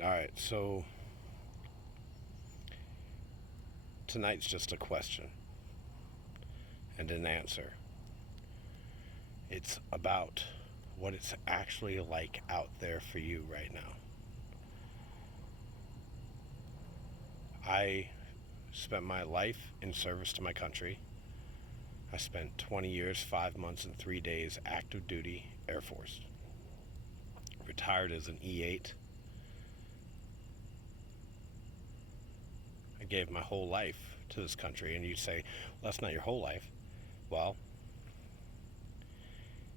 All right, so tonight's just a question and an answer. It's about what it's actually like out there for you right now. I spent my life in service to my country. I spent 20 years, 5 months, and 3 days active duty Air Force. Retired as an E8. I gave my whole life to this country, and you'd say, well, that's not your whole life. Well,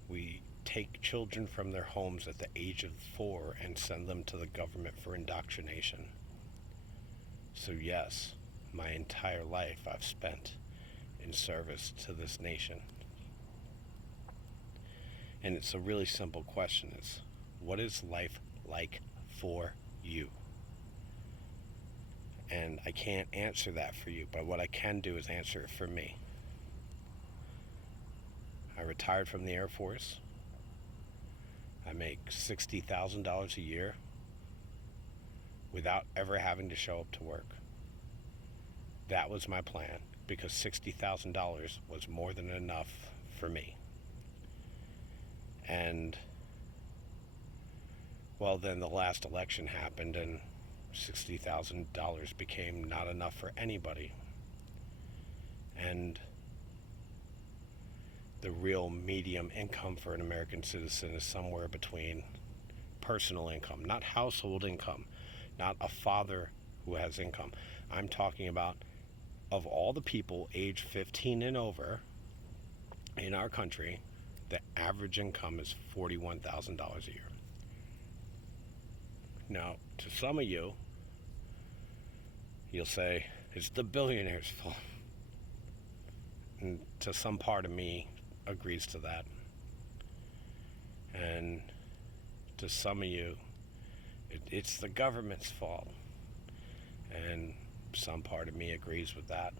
we take children from their homes at the age of 4 and send them to the government for indoctrination. So yes, my entire life I've spent in service to this nation. And it's a really simple question. It's, what is life like for you? And I can't answer that for you, but what I can do is answer it for me. I retired from the Air Force. I make $60,000 a year without ever having to show up to work. That was my plan, because $60,000 was more than enough for me. And well, then the last election happened and $60,000 became not enough for anybody. And the real medium income for an American citizen is somewhere between personal income, not household income, not a father who has income. I'm talking about, of all the people age 15 and over in our country, the average income is $41,000 a year. Now, to some of you, you'll say, it's the billionaires' fault. And to some part of me agrees to that. And to some of you, it's the government's fault. And some part of me agrees with that.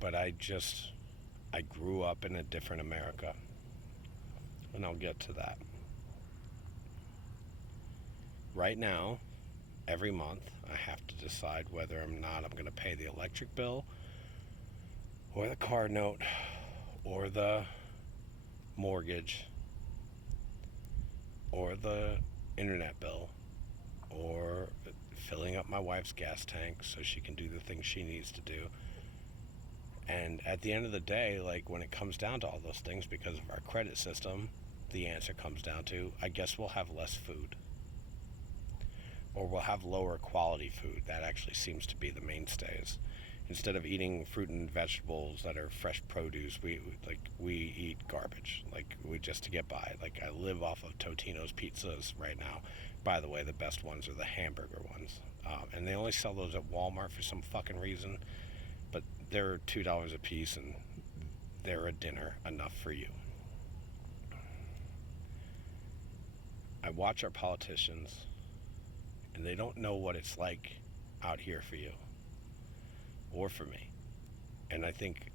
But I grew up in a different America. And I'll get to that. Right now, every month, I have to decide whether or not I'm going to pay the electric bill, or the car note, or the mortgage, or the internet bill, or filling up my wife's gas tank so she can do the things she needs to do. And at the end of the day, like, when it comes down to all those things, because of our credit system, the answer comes down to, I guess we'll have less food. Or we'll have lower quality food. That actually seems to be the mainstays. Instead of eating fruit and vegetables that are fresh produce, we eat garbage, we just to get by. Like, I live off of Totino's pizzas right now. By the way, the best ones are the hamburger ones, and they only sell those at Walmart for some fucking reason. But they're $2 a piece, and they're a dinner enough for you. I watch our politicians, and they don't know what it's like out here for you or for me. And I think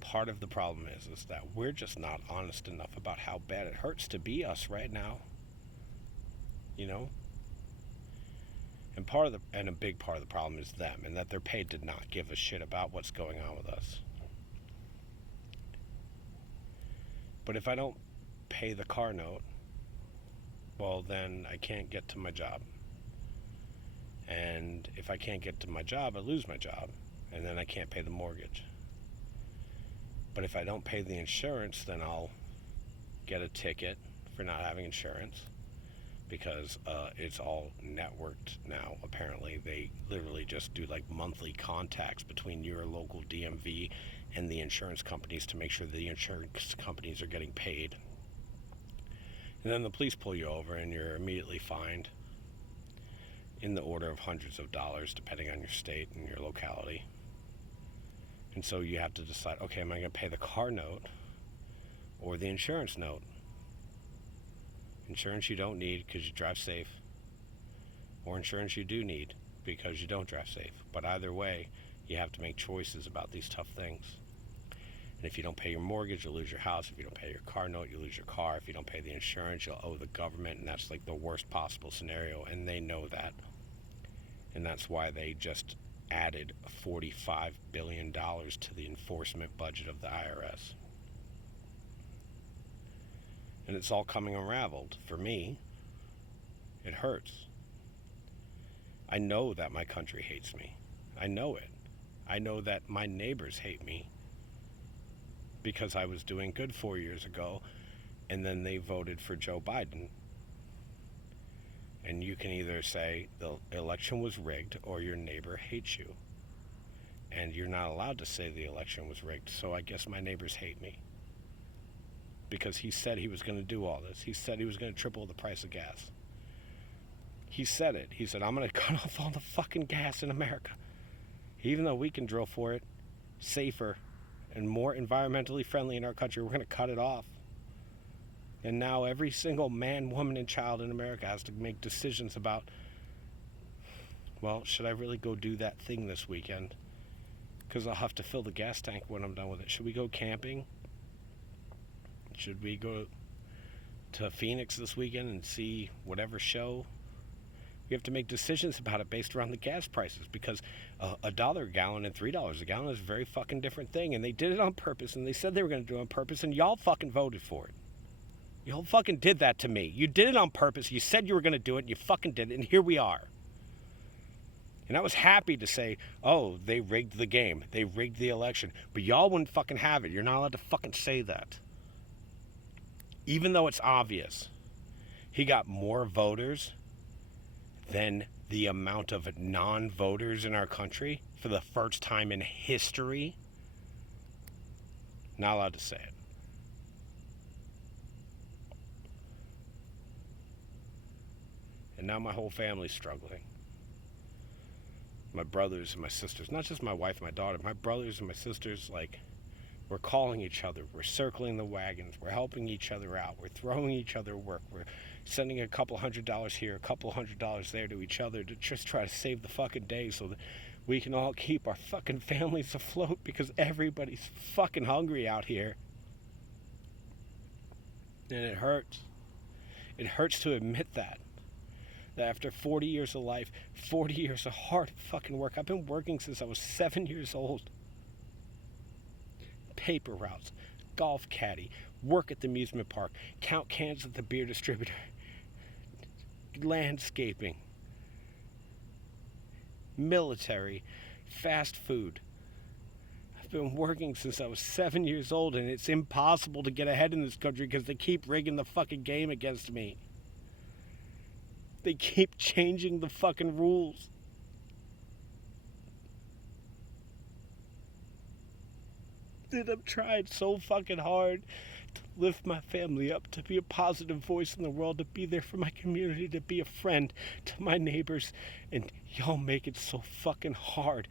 part of the problem is that we're just not honest enough about how bad it hurts to be us right now. You know? And a big part of the problem is them, and that they're paid to not give a shit about what's going on with us. But if I don't pay the car note, well, then I can't get to my job. And if I can't get to my job, I lose my job, and then I can't pay the mortgage. But if I don't pay the insurance, then I'll get a ticket for not having insurance, because it's all networked now. Apparently, they literally just do like monthly contacts between your local DMV and the insurance companies to make sure the insurance companies are getting paid. And then the police pull you over, and you're immediately fined in the order of hundreds of dollars, depending on your state and your locality. And so you have to decide, okay, am I going to pay the car note or the insurance note? Insurance you don't need because you drive safe, or insurance you do need because you don't drive safe. But either way, you have to make choices about these tough things. And if you don't pay your mortgage, you'll lose your house. If you don't pay your car note, you lose your car. If you don't pay the insurance, you'll owe the government. And that's like the worst possible scenario. And they know that. And that's why they just added $45 billion to the enforcement budget of the IRS. And it's all coming unraveled. For me, it hurts. I know that my country hates me. I know it. I know that my neighbors hate me because I was doing good 4 years ago, and then they voted for Joe Biden. And you can either say the election was rigged or your neighbor hates you. And you're not allowed to say the election was rigged, so I guess my neighbors hate me. Because he said he was going to do all this. He said he was going to triple the price of gas. He said it. He said, I'm going to cut off all the fucking gas in America. Even though we can drill for it safer and more environmentally friendly in our country, we're going to cut it off. And now every single man, woman, and child in America has to make decisions about, well, should I really go do that thing this weekend? Because I'll have to fill the gas tank when I'm done with it. Should we go camping? Should we go to Phoenix this weekend and see whatever show? We have to make decisions about it based around the gas prices, because $1 a gallon and $3 a gallon is a very fucking different thing. And they did it on purpose, and they said they were going to do it on purpose, and y'all fucking voted for it. Y'all fucking did that to me. You did it on purpose. You said you were going to do it, and you fucking did it, and here we are. And I was happy to say, oh, they rigged the game. They rigged the election. But y'all wouldn't fucking have it. You're not allowed to fucking say that. Even though it's obvious. He got more voters than the amount of non-voters in our country for the first time in history. Not allowed to say it. And now my whole family's struggling. My brothers and my sisters, not just my wife and my daughter, my brothers and my sisters, like, we're calling each other, we're circling the wagons, we're helping each other out, we're throwing each other work, we're sending a couple $100 here, a couple $100 there to each other to just try to save the fucking day so that we can all keep our fucking families afloat, because everybody's fucking hungry out here. And it hurts. It hurts to admit that after 40 years of life, 40 years of hard fucking work, I've been working since I was 7 years old. Paper routes, golf caddy, work at the amusement park, count cans at the beer distributor, landscaping, military, fast food. I've been working since I was 7 years old, and it's impossible to get ahead in this country because they keep rigging the fucking game against me. They keep changing the fucking rules. And I've tried so fucking hard to lift my family up, to be a positive voice in the world, to be there for my community, to be a friend to my neighbors, and y'all make it so fucking hard.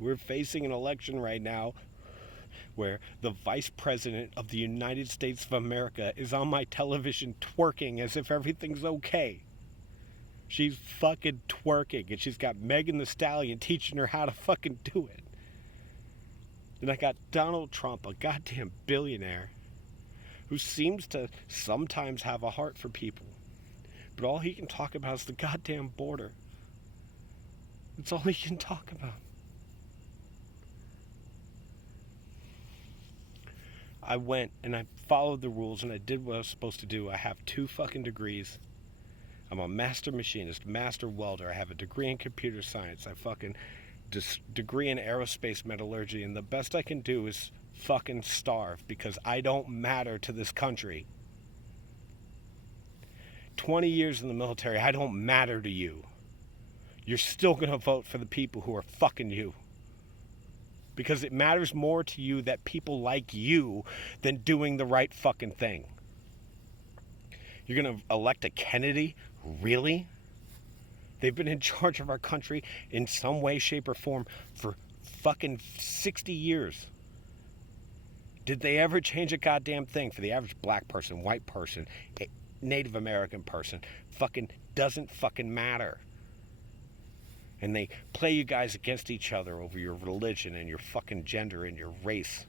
We're facing an election right now where the Vice President of the United States of America is on my television twerking as if everything's okay. She's fucking twerking, and she's got Megan Thee Stallion teaching her how to fucking do it. And I got Donald Trump, a goddamn billionaire, who seems to sometimes have a heart for people. But all he can talk about is the goddamn border. That's all he can talk about. I went and I followed the rules and I did what I was supposed to do. I have 2 fucking degrees. I'm a master machinist, master welder. I have a degree in computer science. I fucking degree in aerospace metallurgy. And the best I can do is fucking starve, because I don't matter to this country. 20 years in the military, I don't matter to you. You're still gonna vote for the people who are fucking you. Because it matters more to you that people like you than doing the right fucking thing. You're going to elect a Kennedy? Really? They've been in charge of our country in some way, shape, or form for fucking 60 years. Did they ever change a goddamn thing for the average black person, white person, Native American person? Fucking doesn't fucking matter. And they play you guys against each other over your religion and your fucking gender and your race.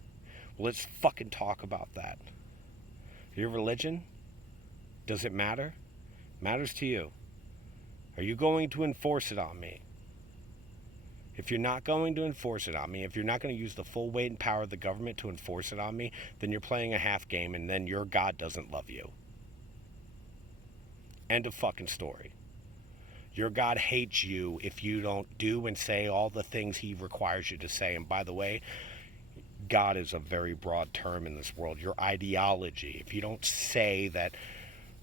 Well, let's fucking talk about that. Your religion, does it matter? Matters to you. Are you going to enforce it on me? If you're not going to enforce it on me, if you're not going to use the full weight and power of the government to enforce it on me, then you're playing a half game, and then your God doesn't love you. End of fucking story. Your God hates you if you don't do and say all the things he requires you to say. And by the way, God is a very broad term in this world. Your ideology, if you don't say that,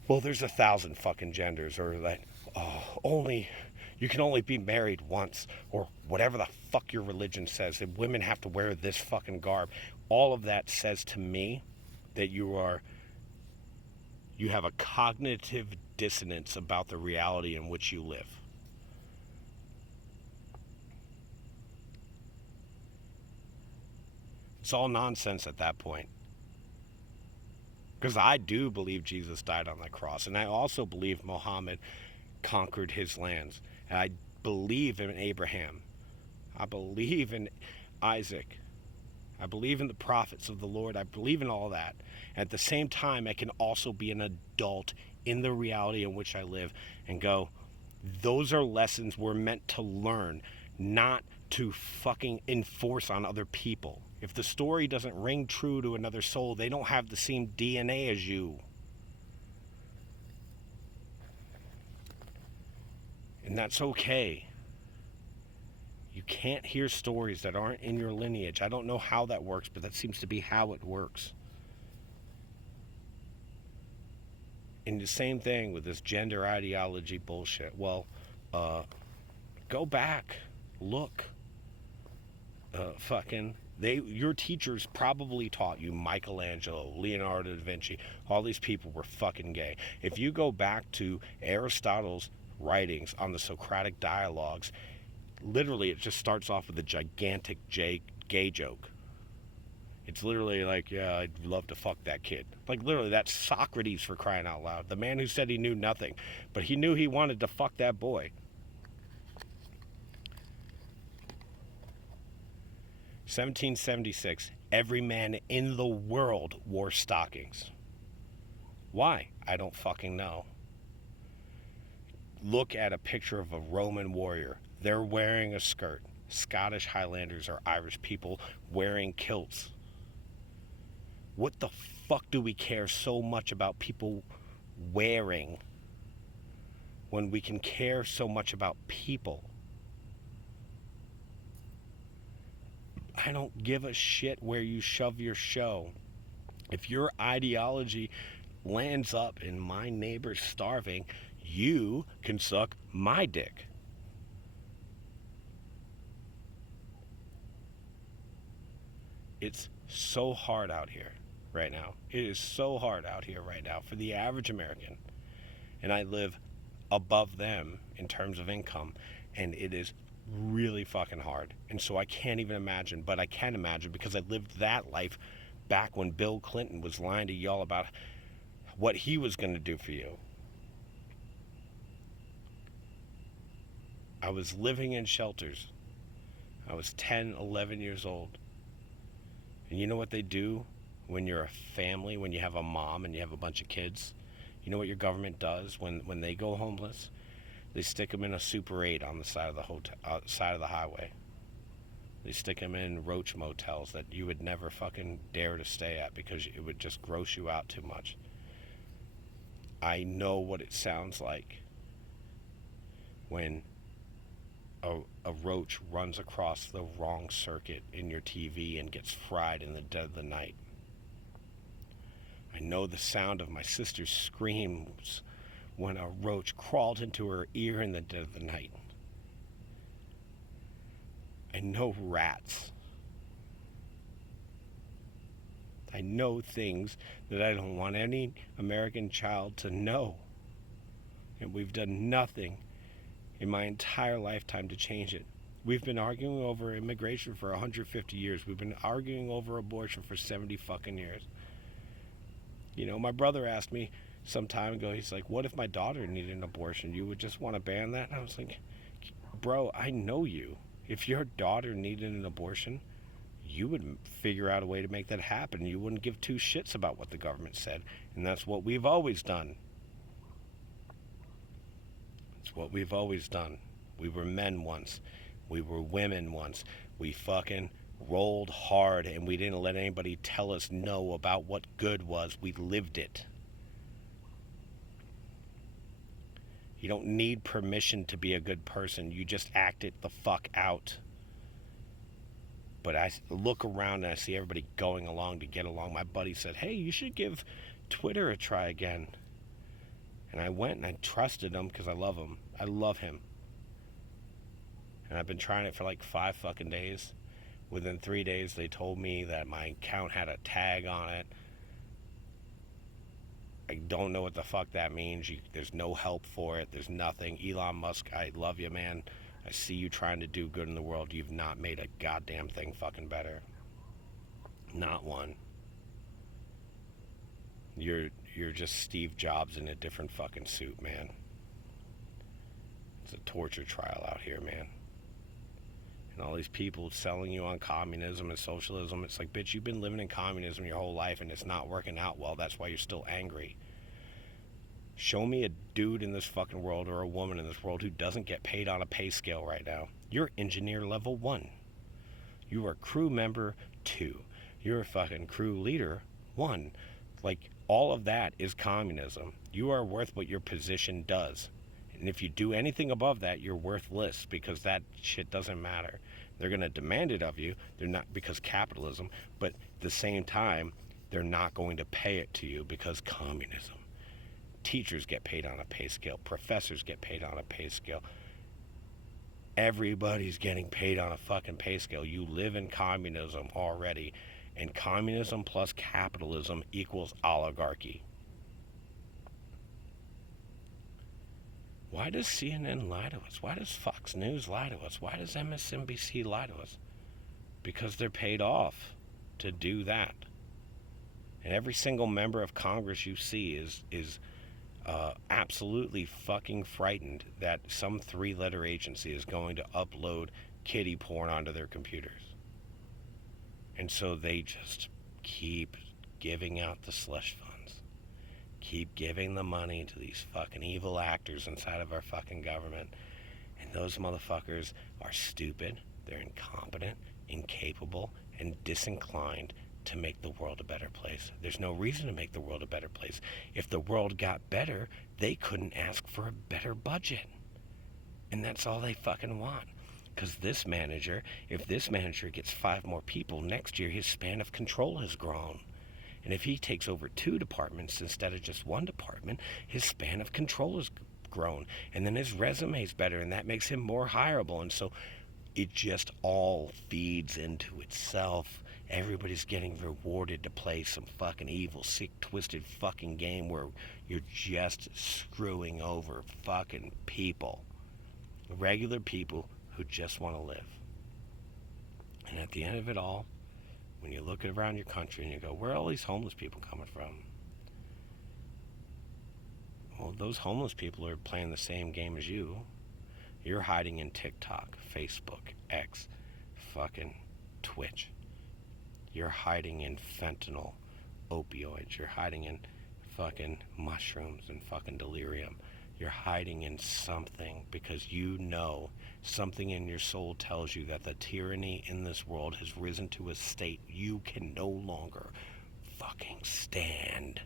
well, there's 1,000 fucking genders, or that you can only be married once, or whatever the fuck your religion says, that women have to wear this fucking garb. All of that says to me that you have a cognitive dissonance about the reality in which you live. It's all nonsense at that point. Because I do believe Jesus died on the cross, and I also believe Muhammad conquered his lands. And I believe in Abraham. I believe in Isaac. I believe in the prophets of the Lord. I believe in all that. At the same time, I can also be an adult in the reality in which I live and go, those are lessons we're meant to learn, not to fucking enforce on other people. If the story doesn't ring true to another soul, they don't have the same DNA as you. And that's okay. You can't hear stories that aren't in your lineage. I don't know how that works, but that seems to be how it works. And the same thing with this gender ideology bullshit. Well, go back, look. Your teachers probably taught you Michelangelo, Leonardo da Vinci, all these people were fucking gay. If you go back to Aristotle's writings on the Socratic dialogues, literally it just starts off with a gigantic gay joke. It's literally like, yeah, I'd love to fuck that kid. Like, literally, that's Socrates, for crying out loud. The man who said he knew nothing, but he knew he wanted to fuck that boy. 1776, every man in the world wore stockings. Why? I don't fucking know. Look at a picture of a Roman warrior. They're wearing a skirt. Scottish Highlanders or Irish people wearing kilts. What the fuck do we care so much about people wearing when we can care so much about people? I don't give a shit where you shove your show. If your ideology lands up in my neighbor starving, you can suck my dick. It's so hard out here right now. It is so hard out here right now for the average American. And I live above them in terms of income, and it is really fucking hard. And so I can't even imagine, but I can imagine because I lived that life back when Bill Clinton was lying to y'all about what he was going to do for you. I was living in shelters. I was 10, 11 years old. And you know what they do when you're a family, when you have a mom and you have a bunch of kids? You know what your government does when they go homeless? They stick them in a Super 8 on the side of the side of the highway. They stick them in roach motels that you would never fucking dare to stay at because it would just gross you out too much. I know what it sounds like when a roach runs across the wrong circuit in your TV and gets fried in the dead of the night. I know the sound of my sister's screams when a roach crawled into her ear in the dead of the night. I know rats. I know things that I don't want any American child to know. And we've done nothing in my entire lifetime to change it. We've been arguing over immigration for 150 years. We've been arguing over abortion for 70 fucking years. You know, my brother asked me some time ago, he's like, what if my daughter needed an abortion? You would just want to ban that? And I was like, bro, I know you. If your daughter needed an abortion, you would figure out a way to make that happen. You wouldn't give two shits about what the government said. And that's what we've always done. It's what we've always done. We were men once. We were women once. We fucking rolled hard and we didn't let anybody tell us no about what good was. We lived it. You don't need permission to be a good person. You just act it the fuck out. But I look around and I see everybody going along to get along. My buddy said, hey, you should give Twitter a try again. And I went and I trusted him because I love him. I love him. And I've been trying it for like 5 fucking days. Within 3 days, they told me that my account had a tag on it. I don't know what the fuck that means. There's no help for it. There's nothing. Elon Musk, I love you, man. I see you trying to do good in the world. You've not made a goddamn thing fucking better. Not one. You're just Steve Jobs in a different fucking suit, man. It's a torture trial out here, man. And all these people selling you on communism and socialism, it's like, bitch, you've been living in communism your whole life and it's not working out well. That's why you're still angry. Show me a dude in this fucking world or a woman in this world who doesn't get paid on a pay scale right now. You're engineer level 1. You are crew member 2. You're a fucking crew leader 1. Like, all of that is communism. You are worth what your position does. And if you do anything above that, you're worthless because that shit doesn't matter. They're going to demand it of you. They're not, because capitalism, but at the same time, they're not going to pay it to you because communism. Teachers get paid on a pay scale. Professors get paid on a pay scale. Everybody's getting paid on a fucking pay scale. You live in communism already. And communism plus capitalism equals oligarchy. Why does CNN lie to us? Why does Fox News lie to us? Why does MSNBC lie to us? Because they're paid off to do that. And every single member of Congress you see is absolutely fucking frightened that some 3-letter agency is going to upload kiddie porn onto their computers. And so they just keep giving out the slush funds. Keep giving the money to these fucking evil actors inside of our fucking government. And those motherfuckers are stupid, they're incompetent, incapable, and disinclined to make the world a better place. There's no reason to make the world a better place. If the world got better, they couldn't ask for a better budget. And that's all they fucking want. Because this manager, if this manager gets 5 more people, next year his span of control has grown. And if he takes over 2 departments instead of just 1 department, his span of control has grown. And then his resume's better, and that makes him more hireable. And so it just all feeds into itself. Everybody's getting rewarded to play some fucking evil, sick, twisted fucking game where you're just screwing over fucking people. Regular people who just want to live. And at the end of it all, when you look around your country and you go, where are all these homeless people coming from? Well, those homeless people are playing the same game as you. You're hiding in TikTok, Facebook, X, fucking Twitch. You're hiding in fentanyl, opioids. You're hiding in fucking mushrooms and fucking delirium. You're hiding in something because you know something in your soul tells you that the tyranny in this world has risen to a state you can no longer fucking stand.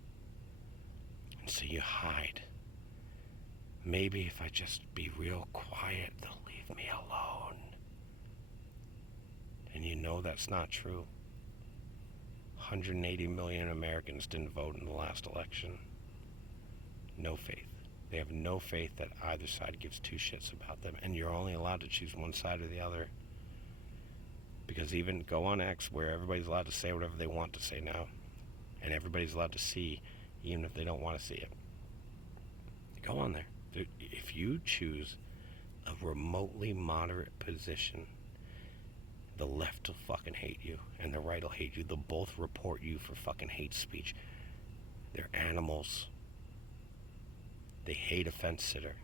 And so you hide. Maybe if I just be real quiet, they'll leave me alone. And you know that's not true. 180 million Americans didn't vote in the last election. No faith. They have no faith that either side gives 2 shits about them, and you're only allowed to choose one side or the other. Because even go on X, where everybody's allowed to say whatever they want to say now, and everybody's allowed to see, even if they don't want to see it. Go on there. If you choose a remotely moderate position, the left will fucking hate you, and the right will hate you. They'll both report you for fucking hate speech. They're animals. They hate a fence sitter.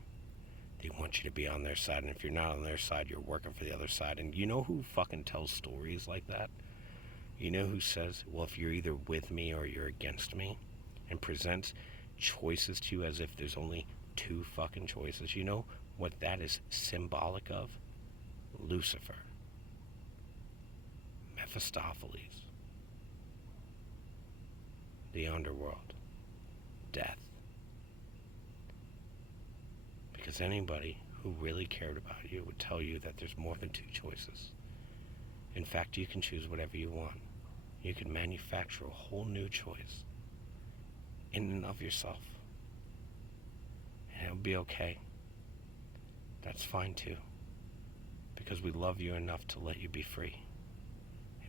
They want you to be on their side, and if you're not on their side, you're working for the other side. And you know who fucking tells stories like that? You know who says, well, if you're either with me or you're against me, and presents choices to you as if there's only two fucking choices? You know what that is symbolic of? Lucifer, Mephistopheles, the underworld, death. Because anybody who really cared about you would tell you that there's more than two choices. In fact, you can choose whatever you want. You can manufacture a whole new choice in and of yourself. And it'll be okay. That's fine too. Because we love you enough to let you be free.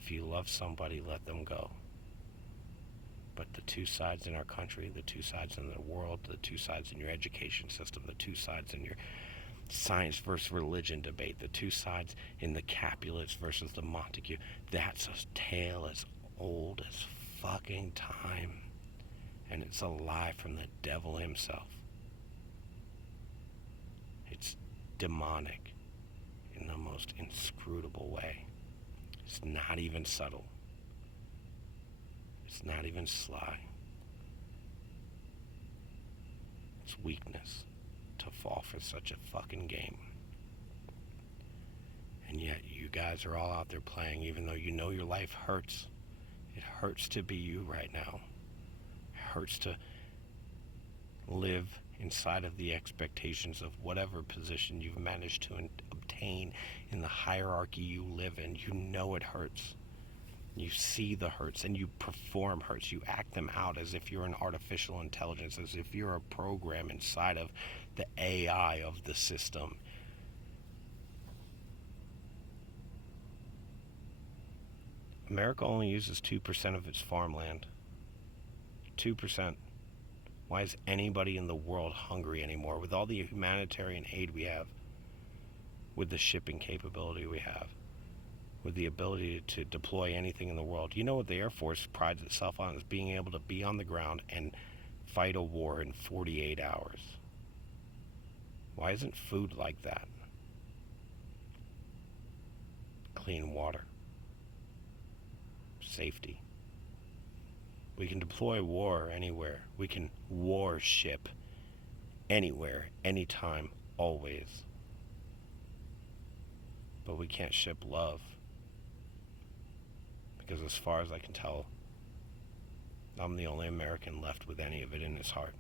If you love somebody, let them go. But the two sides in our country, the two sides in the world, the two sides in your education system, the two sides in your science versus religion debate, the two sides in the Capulets versus the Montague, that's a tale as old as fucking time. And it's a lie from the devil himself. It's demonic in the most inscrutable way. It's not even subtle. It's not even sly. It's weakness to fall for such a fucking game. And yet you guys are all out there playing, even though you know your life hurts. It hurts to be you right now. It hurts to live inside of the expectations of whatever position you've managed to obtain in the hierarchy you live in. You know it hurts. You see the hurts and you perform hurts. You act them out as if you're an artificial intelligence, as if you're a program inside of the AI of the system. America only uses 2% of its farmland. 2%. Why is anybody in the world hungry anymore? With all the humanitarian aid we have, with the shipping capability we have, with the ability to deploy anything in the world. You know what the Air Force prides itself on, is being able to be on the ground and fight a war in 48 hours. Why isn't food like that? Clean water. Safety. We can deploy war anywhere. We can warship anywhere, anytime, always. But we can't ship love. Because as far as I can tell, I'm the only American left with any of it in his heart.